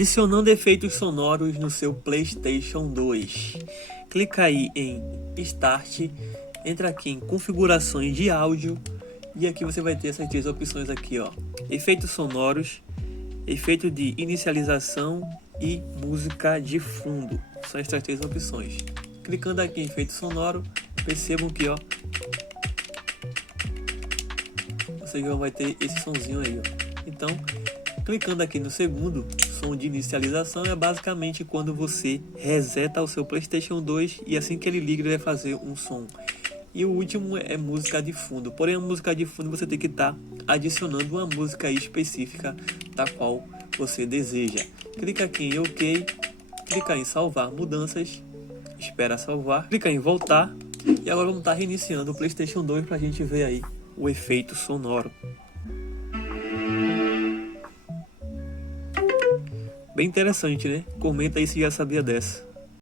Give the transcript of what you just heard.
Adicionando efeitos sonoros no seu PlayStation 2. Clica aí em Start, entra aqui em Configurações de áudio e aqui você vai ter essas três opções aqui, ó: efeitos sonoros, efeito de inicialização e música de fundo. São essas três opções. Clicando aqui em efeito sonoro, percebam que, ó, você já vai ter esse sonzinho aí, ó. Então, clicando aqui no segundo, som de inicialização, é basicamente quando você reseta o seu PlayStation 2 e assim que ele liga ele vai fazer um som. E o último é música de fundo. Porém, a música de fundo você tem que estar adicionando uma música específica da qual você deseja. Clica aqui em OK, clica em salvar mudanças, espera salvar, clica em voltar e agora vamos estar reiniciando o PlayStation 2 para a gente ver aí o efeito sonoro. Bem interessante, né? Comenta aí se já sabia dessa.